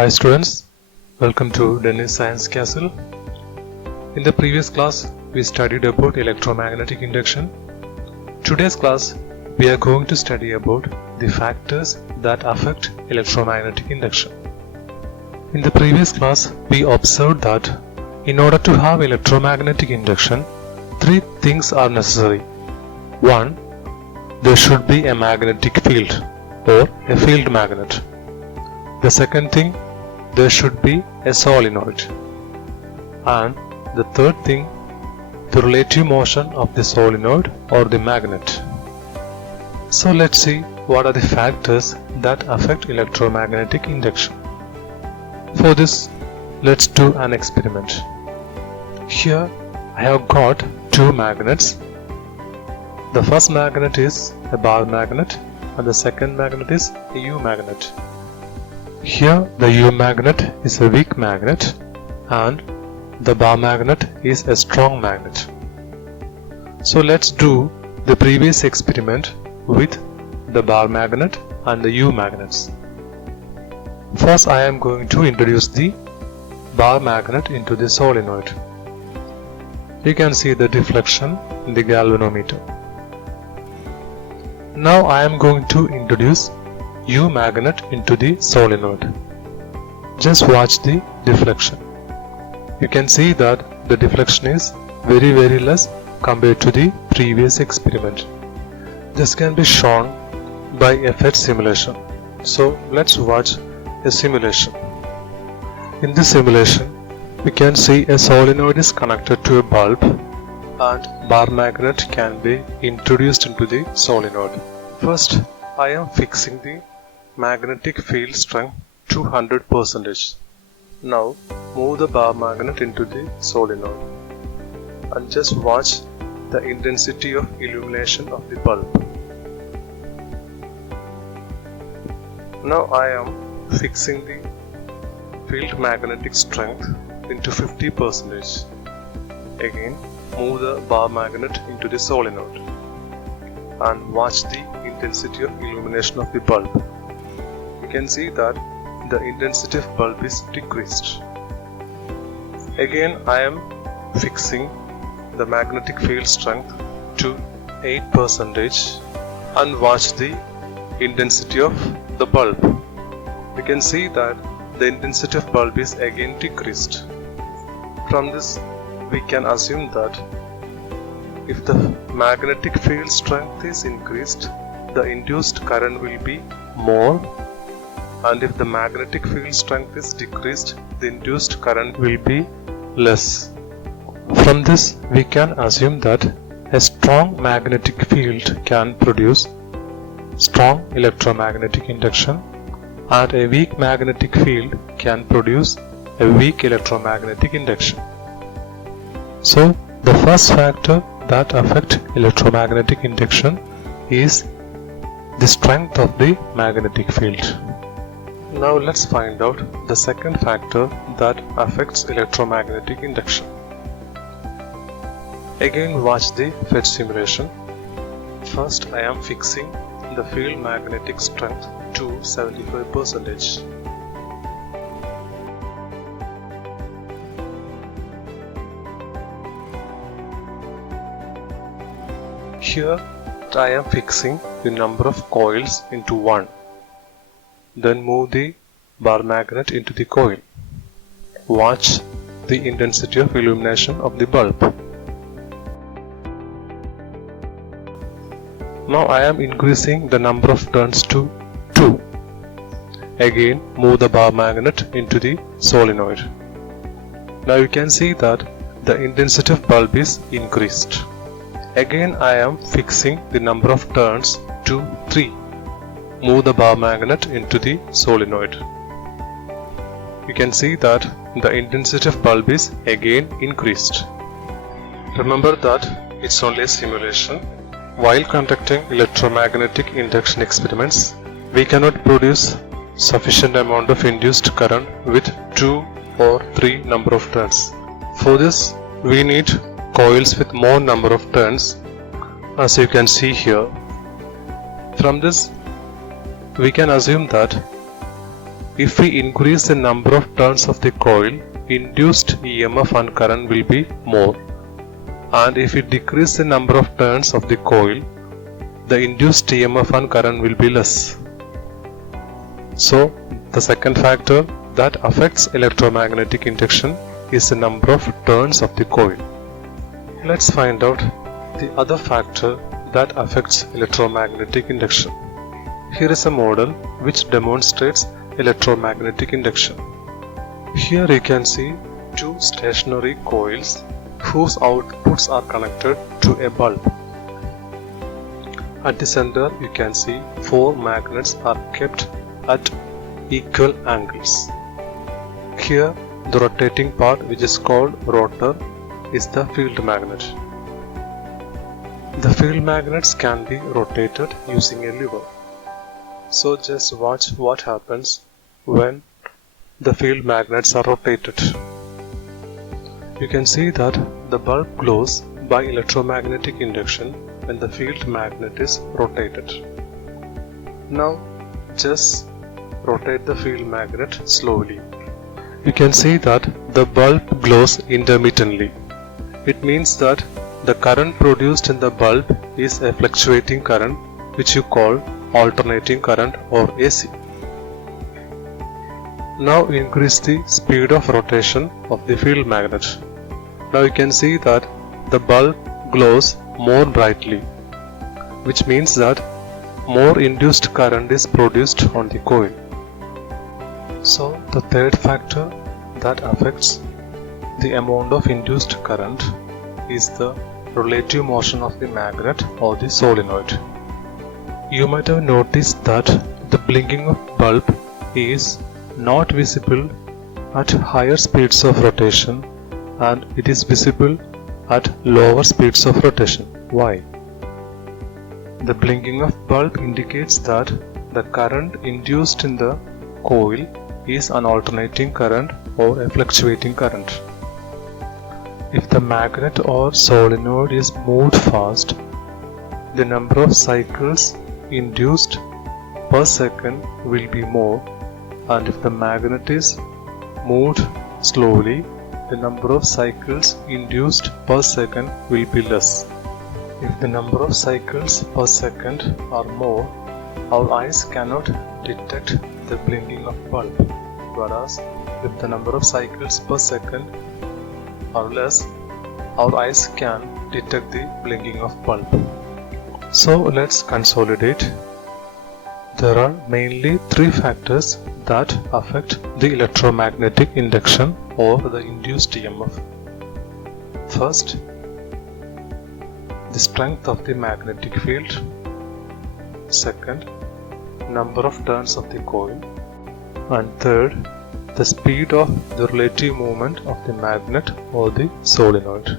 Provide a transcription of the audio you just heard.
Hi students, welcome to Dennis Science Castle. In the previous class, we studied about electromagnetic induction. Today's class, we are going to study about the factors that affect electromagnetic induction. In the previous class, we observed that in order to have electromagnetic induction, three things are necessary. 1. There should be a magnetic field or a field magnet. The second thing, there should be a solenoid. And the third thing, the relative motion of the solenoid or the magnet. So let's see what are the factors that affect electromagnetic induction. For this, let's do an experiment. Here I have got two magnets. The first magnet is a bar magnet and the second magnet is a U magnet. Here the U magnet is a weak magnet and the bar magnet is a strong magnet. So let's do the previous experiment with the bar magnet and the U magnets. First I am going to introduce the bar magnet into the solenoid. You can see the deflection in the galvanometer. Now I am going to introduce U magnet into the solenoid. Just watch the deflection. You can see that the deflection is very less compared to the previous experiment. This can be shown by a FET simulation. So let's watch a simulation. In this simulation, we can see a solenoid is connected to a bulb and bar magnet can be introduced into the solenoid. First, I am fixing the magnetic field strength to 100%. Now, move the bar magnet into the solenoid and just watch the intensity of illumination of the bulb. Now I am fixing the field magnetic strength into 50%. Again, move the bar magnet into the solenoid and watch the intensity of illumination of the bulb. You can see that the intensity of bulb is decreased. Again, I am fixing the magnetic field strength to 8% and watch the intensity of the bulb. We can see that the intensity of bulb is again decreased. From this, we can assume that if the magnetic field strength is increased, the induced current will be more, and if the magnetic field strength is decreased, the induced current will be less. From this, we can assume that a strong magnetic field can produce strong electromagnetic induction and a weak magnetic field can produce a weak electromagnetic induction. So, the first factor that affects electromagnetic induction is the strength of the magnetic field. Now let's find out the second factor that affects electromagnetic induction. Again, watch the FET simulation. First, I am fixing the field magnetic strength to 75%. Here, I am fixing the number of coils into 1. Then move the bar magnet into the coil. Watch the intensity of illumination of the bulb. Now I am increasing the number of turns to 2. Again, move the bar magnet into the solenoid. Now you can see that the intensity of bulb is increased. Again, I am fixing the number of turns to 3. Move the bar magnet into the solenoid. You can see that the intensity of bulb is again increased. Remember that it's only a simulation. While conducting electromagnetic induction experiments, we cannot produce sufficient amount of induced current with 2 or 3 number of turns. For this, we need coils with more number of turns, as you can see here. From this, we can assume that If we increase the number of turns of the coil, induced EMF and current will be more. And if we decrease the number of turns of the coil, the induced EMF and current will be less. So, the second factor that affects electromagnetic induction is the number of turns of the coil. Let's find out the other factor that affects electromagnetic induction. Here is a model which demonstrates electromagnetic induction. Here you can see two stationary coils whose outputs are connected to a bulb. At the center you can see four magnets are kept at equal angles. Here the rotating part, which is called rotor, is the field magnet. The field magnets can be rotated using a lever. So just watch what happens when the field magnets are rotated. You can see that the bulb glows by electromagnetic induction when the field magnet is rotated. Now just rotate the field magnet slowly. You can see that the bulb glows intermittently. It means that the current produced in the bulb is a fluctuating current, which you call alternating current or AC. Now increase the speed of rotation of the field magnet. Now you can see that the bulb glows more brightly, which means that more induced current is produced on the coil. So the third factor that affects the amount of induced current is the relative motion of the magnet or the solenoid. You might have noticed that the blinking of bulb is not visible at higher speeds of rotation and it is visible at lower speeds of rotation. Why? The blinking of bulb indicates that the current induced in the coil is an alternating current or a fluctuating current. If the magnet or solenoid is moved fast, the number of cycles induced per second will be more, and if the magnet is moved slowly, the number of cycles induced per second will be less. If the number of cycles per second are more, our eyes cannot detect the blinking of bulb, whereas if the number of cycles per second are less, our eyes can detect the blinking of bulb. So let's consolidate. There are mainly three factors that affect the electromagnetic induction or the induced EMF. First, the strength of the magnetic field. Second, number of turns of the coil. And third, the speed of the relative movement of the magnet or the solenoid.